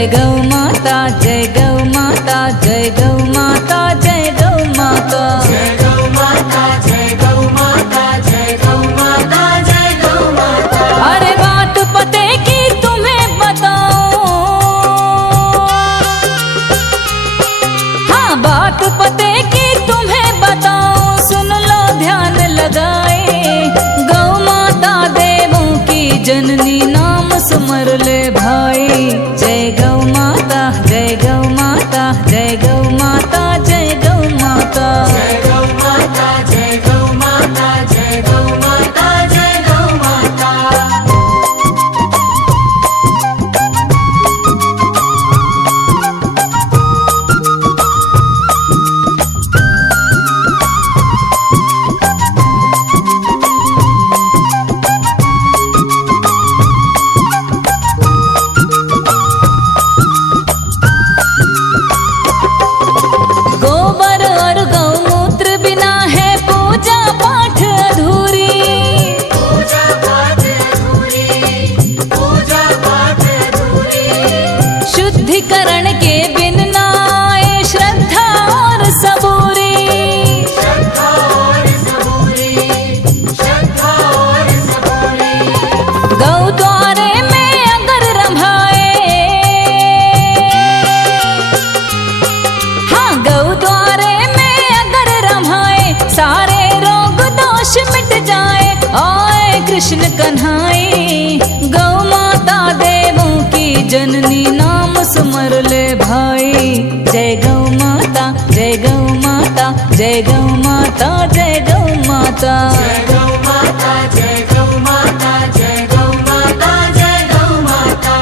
जय गौ माता, जय गौ माता, जय गौ माता, जय गौ माता, जय गौ माता, जय गौ माता, जय गौ माता, जय गौ माता। अरे बात पते की तुम्हें बताओ, हाँ बात पते की तुम्हें बताओ, सुन लो ध्यान लगाए। गौ माता देवों की जननी, नाम सुमर ले भाई। जय गौ माता, जय गौ माता, जय गौ माता, जय गौ माता, जय गौ माता, जय गौ माता, जय गौ माता, जय गौ माता। गोबर और गौमूत्र बिना है पूजा पाठ अधूरी। पूजा पाठ अधूरी, पूजा पाठ अधूरी। शुद्धिकरण के बिन ना आए श्रद्धा और सबूरी। श्रद्धा और सबूरी, श्रद्धा और सबूरी। गौ द्वारे में अगर रंभाए, हाँ गौ द्वारे में अगर रंभाए, सारे रोग दोष मिट जाए। आए कृष्ण कन्हाई, गौ माता देवों की जननी, नाम सुमर ले भाई। जय गौ माता, जय गौ माता, जय गौ माता, जय गौ माता, जय गौ माता, जय गौ माता, जय गौ माता, जय गौ माता।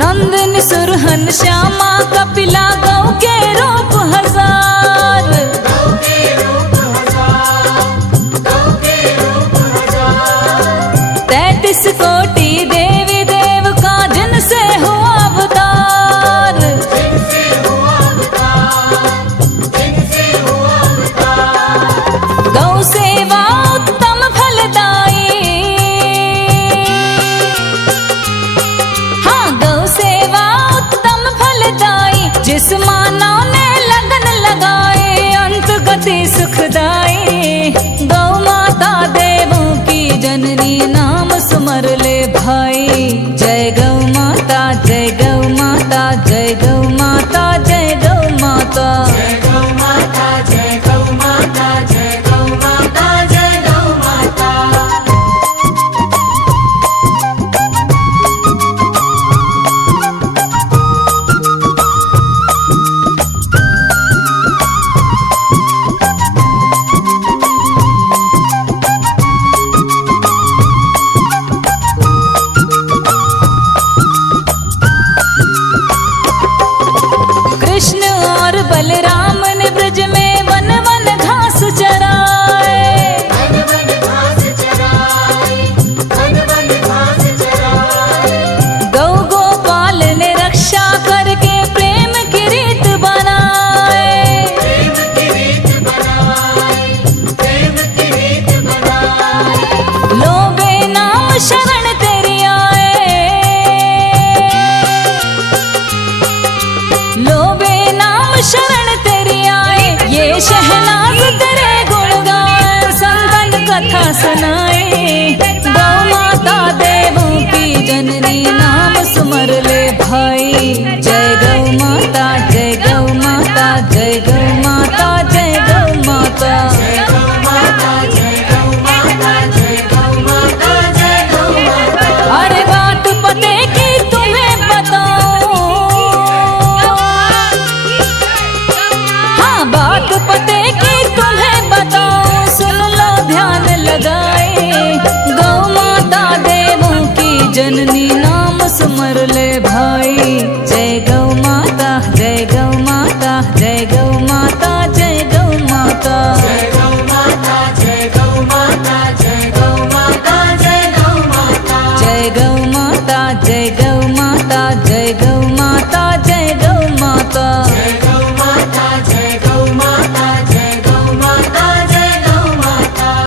नंदन सुरहन श्यामा कपिला, गौ के रूप हजार। गौ के रूप हजार, गौ के रूप हजार। 33 कोटि देवी देव का जिनसे हुआ अवतार। जिनसे हुआ अवतार, जिनसे हुआ अवतार। गौ सेवा उत्तम फलदाई, हाँ गौ सेवा उत्तम फलदाई। जिस मानव ने लगन लगाए, अंत गति सुखदाई। गौ माता देवों की जननी, नाम सुमर ले भाई। जय गौ माता, जय गौ माता, जय गौ माता, जय गौ माता, जय गौ माता, जय गौ माता, जय गौ माता, जय गौ माता। कृष्ण और बलराम ने ब्रज में वन वन घास चराए। वन वन घास चराए, वन वन घास चराए। गौ गोपाल ने रक्षा करके प्रेम की रीत बनाए। प्रेम की रीत बनाए, प्रेम की रीत बनाए। लोबे नाम शरण तेरी आए, लोबे नाम शरण तेरी आए। ये शहनाज तेरे गुण गाए, संतन कथा सुनाए। गौ माता देवों की जननी, नाम सुमर ले भाई। जय गौ माता, जय गौ माता, जय गौ माता, जय गौ माता, जय गौ माता, जय गौ माता, जय गौ माता, जय गौ माता। अरे बात पते की तुम्हें बताओ, हाँ बात पते की तुम्हें बताओ, सुन लो ध्यान लगाए। गौ माता देवों की जननी,